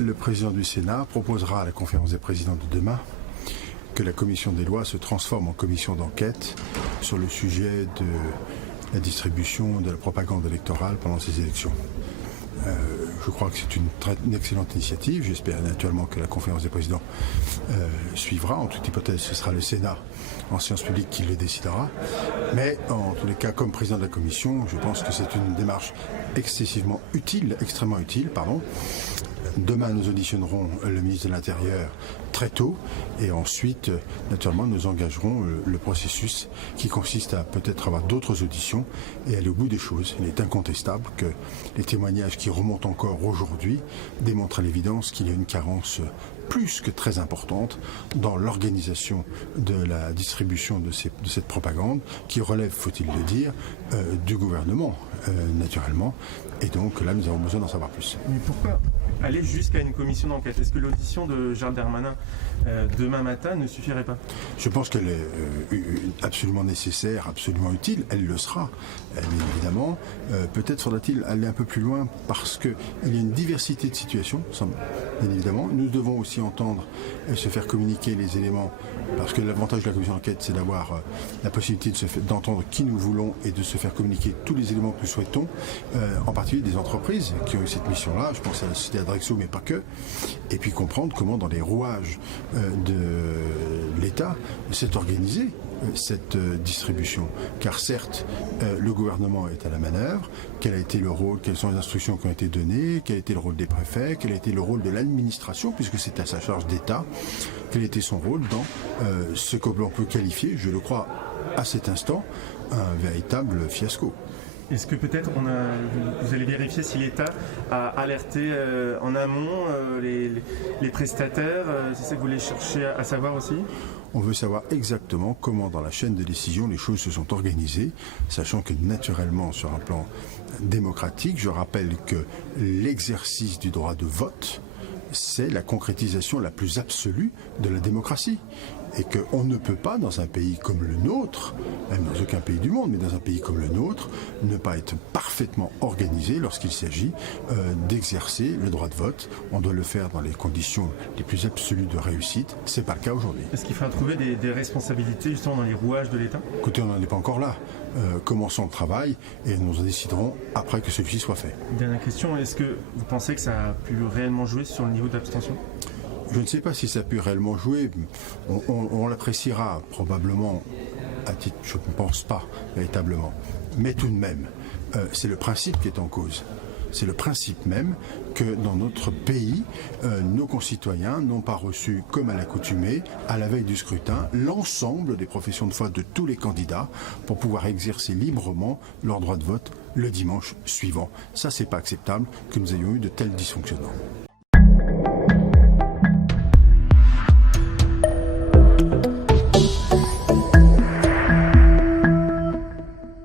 Le président du Sénat proposera à la conférence des présidents de demain que la commission des lois se transforme en commission d'enquête sur le sujet de la distribution de la propagande électorale pendant ces élections. Je crois que c'est une excellente initiative. J'espère naturellement que la conférence des présidents suivra. En toute hypothèse, ce sera le Sénat en séance publique qui le décidera. Mais en tous les cas, comme président de la commission, je pense que c'est une démarche extrêmement utile. Demain, nous auditionnerons le ministre de l'Intérieur très tôt et ensuite, naturellement, nous engagerons le processus qui consiste à peut-être avoir d'autres auditions et aller au bout des choses. Il est incontestable que les témoignages qui remontent encore aujourd'hui démontrent à l'évidence qu'il y a une carence plus que très importante dans l'organisation de la distribution de cette propagande qui relève, faut-il le dire, du gouvernement, naturellement. Et donc là, nous avons besoin d'en savoir plus. Mais pourquoi aller jusqu'à une commission d'enquête? Est-ce que l'audition de Gérald Darmanin demain matin ne suffirait pas? Je pense qu'elle est absolument nécessaire, absolument utile. Elle le sera, bien évidemment. Peut-être faudra-t-il aller un peu plus loin parce qu'il y a une diversité de situations, bien évidemment. Nous devons aussi entendre et se faire communiquer les éléments parce que l'avantage de la commission d'enquête, c'est d'avoir la possibilité d'entendre qui nous voulons et de se faire communiquer tous les éléments que nous souhaitons, en particulier des entreprises qui ont eu cette mission-là. Je pense à la société Adrexo, mais pas que. Et puis comprendre comment dans les rouages de l'État s'est organisée cette distribution. Car certes, le gouvernement est à la manœuvre. Quel a été le rôle, quelles sont les instructions qui ont été données, quel a été le rôle des préfets, quel a été le rôle de l'administration, puisque c'est à sa charge d'État, quel était son rôle dans ce que l'on peut qualifier, je le crois, à cet instant, un véritable fiasco. Est-ce que peut-être vous allez vérifier si l'État a alerté en amont les prestataires? C'est ça que vous voulez chercher à savoir aussi? On veut savoir exactement comment dans la chaîne de décision les choses se sont organisées, sachant que naturellement sur un plan démocratique, je rappelle que l'exercice du droit de vote, c'est la concrétisation la plus absolue de la démocratie. Et qu'on ne peut pas, dans un pays comme le nôtre, même dans aucun pays du monde, mais dans un pays comme le nôtre, ne pas être parfaitement organisé lorsqu'il s'agit d'exercer le droit de vote. On doit le faire dans les conditions les plus absolues de réussite. C'est pas le cas aujourd'hui. Est-ce qu'il faudra trouver des responsabilités justement dans les rouages de l'État? Écoutez, on n'en est pas encore là. Commençons le travail et nous en déciderons après que celui-ci soit fait. Dernière question, est-ce que vous pensez que ça a pu réellement jouer sur le niveau d'abstention? Je ne sais pas si ça a pu réellement jouer. On l'appréciera probablement à titre, je ne pense pas véritablement. Mais tout de même, c'est le principe qui est en cause. C'est le principe même que dans notre pays, nos concitoyens n'ont pas reçu, comme à l'accoutumée, à la veille du scrutin, l'ensemble des professions de foi de tous les candidats pour pouvoir exercer librement leur droit de vote le dimanche suivant. Ça, c'est pas acceptable que nous ayons eu de tels dysfonctionnements.